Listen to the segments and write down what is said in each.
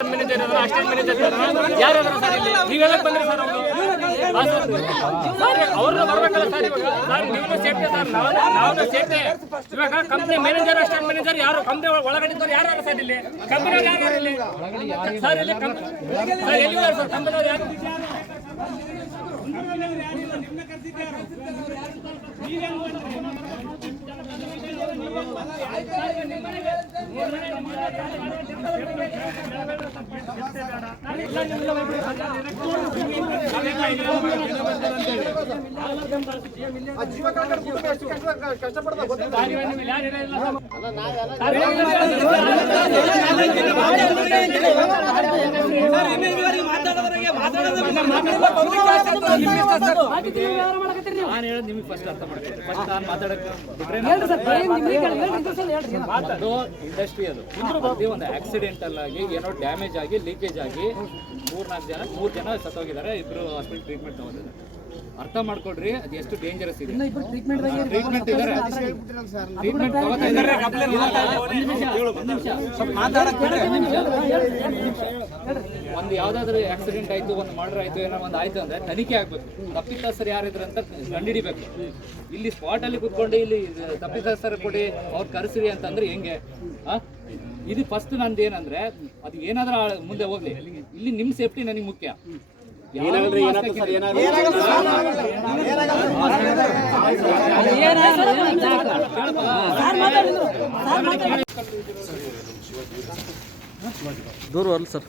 Manager assistant manager ಯಾರು sir ಇಲ್ಲಿ ನೀವೆಲ್ಲ ಬಂದ್ರಿ ಸರ್ ಅವ್ರನ್ನ ಬರ್ಬೇಕಲ್ಲ ಸರ್ ಇವಾಗ ಸರ್ ನೀವು ಸೇಫ್ಟಿ ಸರ್ ನಾವು ಸೇಫ್ಟಿ ಇವಾಗ ಕಂಪ್ನಿ ಮ್ಯಾನೇಜರ್ ಅಸಿಸ್ಟೆಂಟ್ ಮ್ಯಾನೇಜರ್ ಯಾರು ಕಂಪ್ನಿ ಒಳಗಡೆ ಯಾರು ಸರ್ ಇಲ್ಲಿ ಕಂಪ್ನಿಯವ್ರು ಯಾರು ಇಲ್ಲಿ ಸರ್ ಇಲ್ಲಿ ಸರ್ ಎಲ್ಲಿ ಸರ್ ಕಂಪ್ನಿಯವ್ರು ಯಾರು ನಾನು ಹೇಳೋದು ನಿಮಗೆ ಫಸ್ಟ್ ಅರ್ಥ ಮಾಡ್ತೀನಿ. ಫಸ್ಟ್ ನಾನು ಮಾತಾಡೋದು ಇಂಡಸ್ಟ್ರಿ ಅದು ಒಂದು ಆಕ್ಸಿಡೆಂಟಲ್ ಆಗಿ ಏನೋ ಡ್ಯಾಮೇಜ್ ಆಗಿ ಲೀಕೇಜ್ ಆಗಿ 3 ಜನ ಸತ್ತೋಗಿದ್ದಾರೆ, 2 ಹಾಸ್ಪಿಟಲ್ ಟ್ರೀಟ್ಮೆಂಟ್ ತಗೊಂಡಿದ್ದಾರೆ. ಅರ್ಥ ಮಾಡ್ಕೊಡ್ರಿ ಅದು ಎಷ್ಟು ಡೇಂಜರಸ್ ಇದೆ. ಟ್ರೀಟ್ಮೆಂಟ್ ಇದ್ದಾರೆ, ಟ್ರೀಟ್ಮೆಂಟ್ ತಗೋತಾ ಇದ್ದಾರೆ. ಒಂದು ಯಾವ್ದಾದ್ರು ಆಕ್ಸಿಡೆಂಟ್ ಆಯ್ತು, ಒಂದು ಮರ್ಡರ್ ಆಯ್ತು, ಏನೋ ಒಂದು ಆಯ್ತು ಅಂದ್ರೆ ತನಿಖೆ ಆಗ್ಬೇಕು. ತಪ್ಪಿತಸ್ಥರು ಯಾರಿದ್ರು ಅಂತ ಕಂಡುಹಿಡಿಬೇಕು. ಇಲ್ಲಿ ಸ್ಪಾಟ್ ಅಲ್ಲಿ ಕುತ್ಕೊಂಡು ಇಲ್ಲಿ ತಪ್ಪಿತಸ್ಥರ ಕೊಡಿ ಅವ್ರು ಕರೆಸಿರಿ ಅಂತಂದ್ರೆ ಹೆಂಗೆ? ಇದು ಫಸ್ಟ್ ನಂದು ಏನಂದ್ರೆ ಅದು ಏನಾದ್ರೂ ಮುಂದೆ ಹೋಗ್ಲಿ, ಇಲ್ಲಿ ನಿಮ್ ಸೇಫ್ಟಿ ನನಗೆ ಮುಖ್ಯ. ದೂರ ಅಲ್ಲ ಸರ್.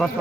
ಬಸ್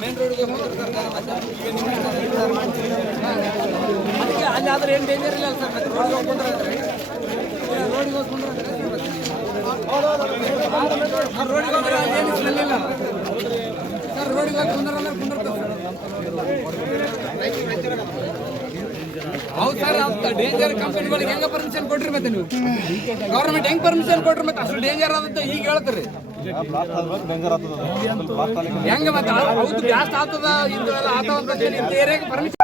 ಮೇನ್ ರೋಡ್ಗೆ ಅಲ್ಲಿ ಆದ್ರೆ ಏನು ಡೇಂಜರ್ ಇಲ್ಲ ಸರ್. ಮತ್ತೆ ರೋಡ್ಗೆ ಹೋಗ್ಕೊಂಡ್ರೆ ರೋಡಿಗೆ ಹೋದ್ರೆ ಅಲ್ಲೇನು ಸ್ಮೆಲ್ ಇಲ್ಲ ಸರ್. ರೋಡಿಗೆ ಹೋಗಿ ಹೌದು ಸರ್. ಡೇಂಜರ್ ಕಂಪನಿಗಳಿಗೆ ಹೆಂಗ ಪರ್ಮಿಷನ್ ಕೊಟ್ರಿ? ಮತ್ತೆ ನೀವು ಗೌರ್ಮೆಂಟ್ ಹೆಂಗ್ ಪರ್ಮಿಷನ್ ಕೊಟ್ರಿ? ಮತ್ತೆ ಅಷ್ಟು ಡೇಂಜರ್ ಆದಂತ ಈಗ ಹೇಳ್ತೀರಿ ಹೆಂಗ? ಮತ್ತೆ ಹೌದು ಬ್ಲಾಸ್ಟ್ ಆಗ್ತದ ಇಂಥವೆಲ್ಲ ಆತವಂತ ಇಂಥ ಏರಿಯಾಗೆ ಪರ್ಮಿಷನ್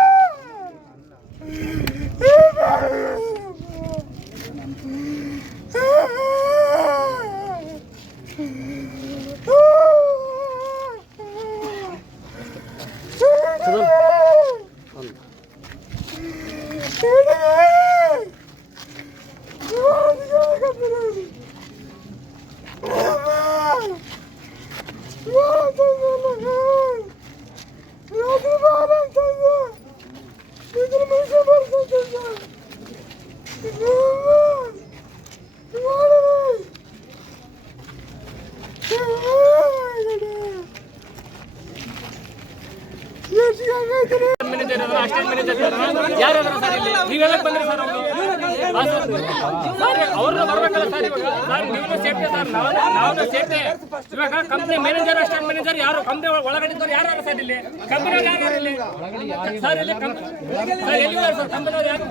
ಮ್ಯಾನೇಜರ್ ಅಸಿಸ್ಟೆಂಟ್ ಮ್ಯಾನೇಜರ್ ಯಾರು ಸರ್ ಇಲ್ಲಿ ನೀವೆಲ್ಲ ಬಂದ್ರಿ ಸರ್ ಅವ್ರನ್ನ ಬರ್ಬೇಕಲ್ಲ ಸರ್ ಇವಾಗ ಸರ್ ನೀವು ಸೇಫ್ಟಿ ಸರ್ ನಾವು ಸೇಫ್ಟಿ ಇವಾಗ ಕಂಪ್ನಿ ಮ್ಯಾನೇಜರ್ ಅಸಿಸ್ಟೆಂಟ್ ಮ್ಯಾನೇಜರ್ ಯಾರು ಕಂಪ್ನಿ ಒಳಗಡೆ ಇದ್ದವ್ರು ಯಾರು ಸರ್ ಇಲ್ಲಿ ಕಂಪ್ನಿಯವ್ರು ಯಾರು ಇಲ್ಲಿ ಸರ್ ಇಲ್ಲಿ ಸರ್ ಎಲ್ಲಿದ್ದಾರೆ ಸರ್ ಕಂಪ್ನಿಯವ್ರು ಯಾರು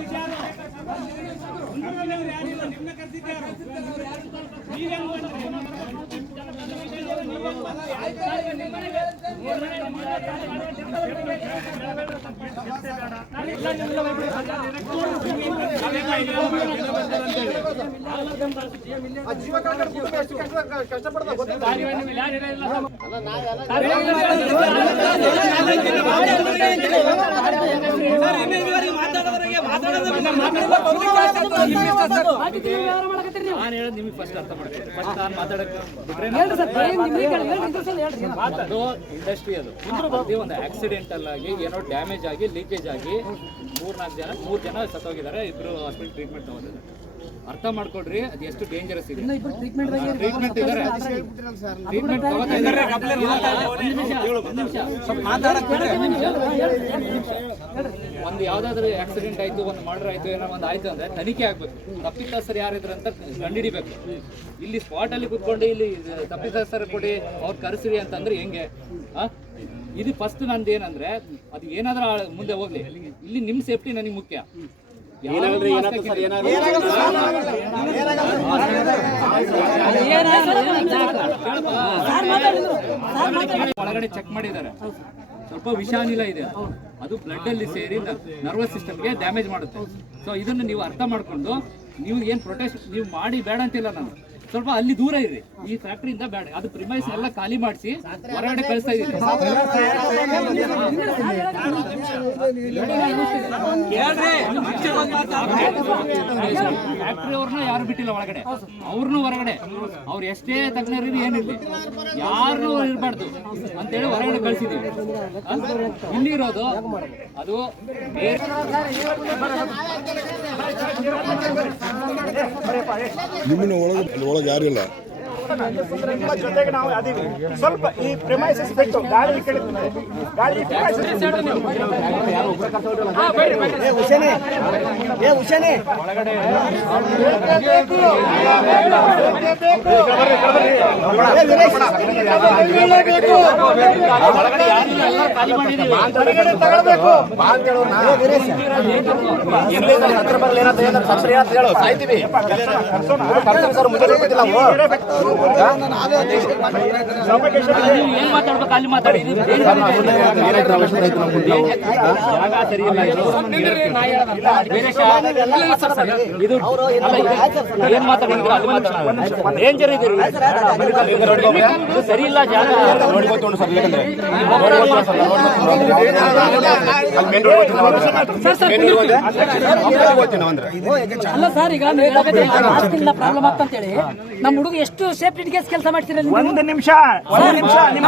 ನಾನು ಹೇಳೋದು ನಿಮಗೆ ಫಸ್ಟ್ ಅರ್ಥ ಮಾಡ್ತೀನಿ. ಫಸ್ಟ್ ನಾನು ಮಾತಾಡಕ್ಕೆ ಅದು ಇಂಡಸ್ಟ್ರಿ ಅದು ಒಂದು ಆಕ್ಸಿಡೆಂಟಲ್ ಆಗಿ ಏನೋ ಡ್ಯಾಮೇಜ್ ಆಗಿ ಲೀಕೇಜ್ ಆಗಿ 3 ಜನ ಸತ್ತೋಗಿದ್ದಾರೆ, 2 ಹಾಸ್ಪಿಟಲ್ ಟ್ರೀಟ್ಮೆಂಟ್ ತಗೊಂಡಿದ್ದಾರೆ. ಅರ್ಥ ಮಾಡ್ಕೊಡ್ರಿ ಅದು ಎಷ್ಟು ಡೇಂಜರಸ್ ಇದೆ. ಟ್ರೀಟ್ಮೆಂಟ್ ಇದ್ದಾರೆ, ಟ್ರೀಟ್ಮೆಂಟ್ ತಗೋತಾ ಇದ್ದಾರೆ. ಒಂದು ಯಾವ್ದಾದ್ರು ಆಕ್ಸಿಡೆಂಟ್ ಆಯ್ತು, ಒಂದು ಮರ್ಡರ್ ಆಯ್ತು, ಏನೋ ಒಂದು ಆಯ್ತು ಅಂದ್ರೆ ತನಿಖೆ ಆಗ್ಬೇಕು. ತಪ್ಪಿತಸ್ಥರು ಯಾರಿದ್ರು ಅಂತ ಕಂಡುಹಿಡಿಬೇಕು. ಇಲ್ಲಿ ಸ್ಪಾಟ್ ಅಲ್ಲಿ ಕುತ್ಕೊಂಡು ಇಲ್ಲಿ ತಪ್ಪಿತಸ್ಥರ ಕೊಡಿ ಅವ್ರು ಕರೆಸಿರಿ ಅಂತಂದ್ರೆ ಹೆಂಗೆ? ಇದು ಫಸ್ಟ್ ನಂದು ಏನಂದ್ರೆ ಅದು ಏನಾದ್ರೂ ಮುಂದೆ ಹೋಗ್ಲಿ, ಇಲ್ಲಿ ನಿಮ್ಮ ಸೇಫ್ಟಿ ನನಗೆ ಮುಖ್ಯ. ಒಳಗಡೆ ಚೆಕ್ ಮಾಡಿದ್ದಾರೆ, ಸ್ವಲ್ಪ ವಿಷಾನಿಲ ಇದೆ, ಅದು ಬ್ಲಡ್ ಅಲ್ಲಿ ಸೇರಿ ನರ್ವಸ್ ಸಿಸ್ಟಮ್ಗೆ ಡ್ಯಾಮೇಜ್ ಮಾಡುತ್ತೆ. ಸೊ ಇದನ್ನು ನೀವು ಅರ್ಥ ಮಾಡ್ಕೊಂಡು ನೀವು ಏನು ಪ್ರೊಟೆಸ್ಟ್ ನೀವು ಮಾಡಿ ಬೇಡ ಅಂತಿಲ್ಲ, ನಾನು ಸ್ವಲ್ಪ ಅಲ್ಲಿ ದೂರ ಇರಿ, ಈ ಫ್ಯಾಕ್ಟ್ರಿಯಿಂದ ಬೇಡ. ಅದು ಪ್ರಿಮೈಸ್ ಎಲ್ಲ ಖಾಲಿ ಮಾಡಿಸಿ ಹೊರಗಡೆ ಕಳಿಸ್ತಾ ಇದ್ದೀನಿ. ಫ್ಯಾಕ್ಟ್ರಿ ಅವ್ರನ್ನ ಯಾರು ಬಿಟ್ಟಿಲ್ಲ ಒಳಗಡೆ, ಅವ್ರನ್ನೂ ಹೊರಗಡೆ. ಅವ್ರು ಎಷ್ಟೇ ತಜ್ಞರಿರಿ ಏನಿರಲಿ ಯಾರು ಇರಬಾರ್ದು ಅಂತೇಳಿ ಹೊರಗಡೆ ಕಳಿಸಿದ್ದೀವಿ. ಇಲ್ಲಿರೋದು ಅದು ನಿಮ್ಮನ್ನ ಒಳಗೆ ಯಾರಿಲ್ಲ. ನಿಮ್ಮ ಜೊತೆಗೆ ನಾವು ಅದೀವಿ. ಸ್ವಲ್ಪ ಈ ಪ್ರಿಮೈಸಸ್ ಬಿಟ್ಟು ಗಾಳಿ ಕೆಡುತ್ತದೆ. ಗಾಳಿ ಏನ್ ಮಾತಾಡ್ಬೇಕು ಅಲ್ಲಿ ಮಾತಾಡಿ. ಏನ್ ಮಾತಾಡಿದ್ರು ಅಲ್ಲಿ ಮಾತಾಡ ಡೇಂಜರ್ ಇದೆ, ಸರಿ ಇಲ್ಲ ಜಾಗ. ಅಲ್ಲ ಸರ್, ಈಗ ಪ್ರಾಬ್ಲಮ್ ಆಗ್ತಂತೇಳಿ ನಮ್ಮ ಹುಡುಗ ಎಷ್ಟು ಸೇಫ್ಟಿ ಕೇಸ್ ಕೆಲಸ ಮಾಡ್ತೀರ? ಒಂದು ನಿಮಿಷ ನಿಮ್ಮ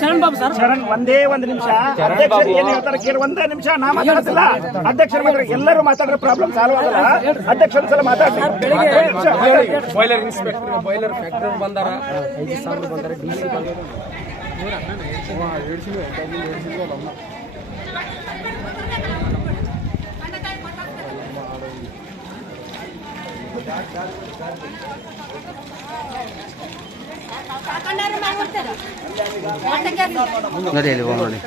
ಚರಣ್ ಬಾಬು ಸರ್, ಚರಣ್ ಒಂದೇ ಒಂದು ನಿಮಿಷ. ಅಧ್ಯಕ್ಷರು ಏನ್ ಹೇಳ್ತಾರೆ ಕೇಳಿ, ಒಂದೇ ನಿಮಿಷ. ನಾ ಮಾತಾಡ್ತಿಲ್ಲ, ಅಧ್ಯಕ್ಷರು ಮಾತಾಡ. ಎಲ್ಲರೂ ಮಾತಾಡಿದ್ರೆ ಪ್ರಾಬ್ಲಮ್ ಸಾಲ್ವ್ ಆಗಲ್ಲ. ಅಧ್ಯಕ್ಷರ ಸಲ ಮಾತಾಡ್ತಾರೆ. ಬಾಯ್ಲರ್ ಇನ್ಸ್ಪೆಕ್ಟರ್ ಬಾಯ್ಲರ್ ಫ್ಯಾಕ್ಟರಿ ಬಂದಾರ, ಬಂದಾರ, DC ನೋಡಿ ಅಲ್ಲಿ ನೋಡಿ.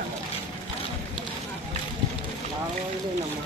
ನಮ್ಮ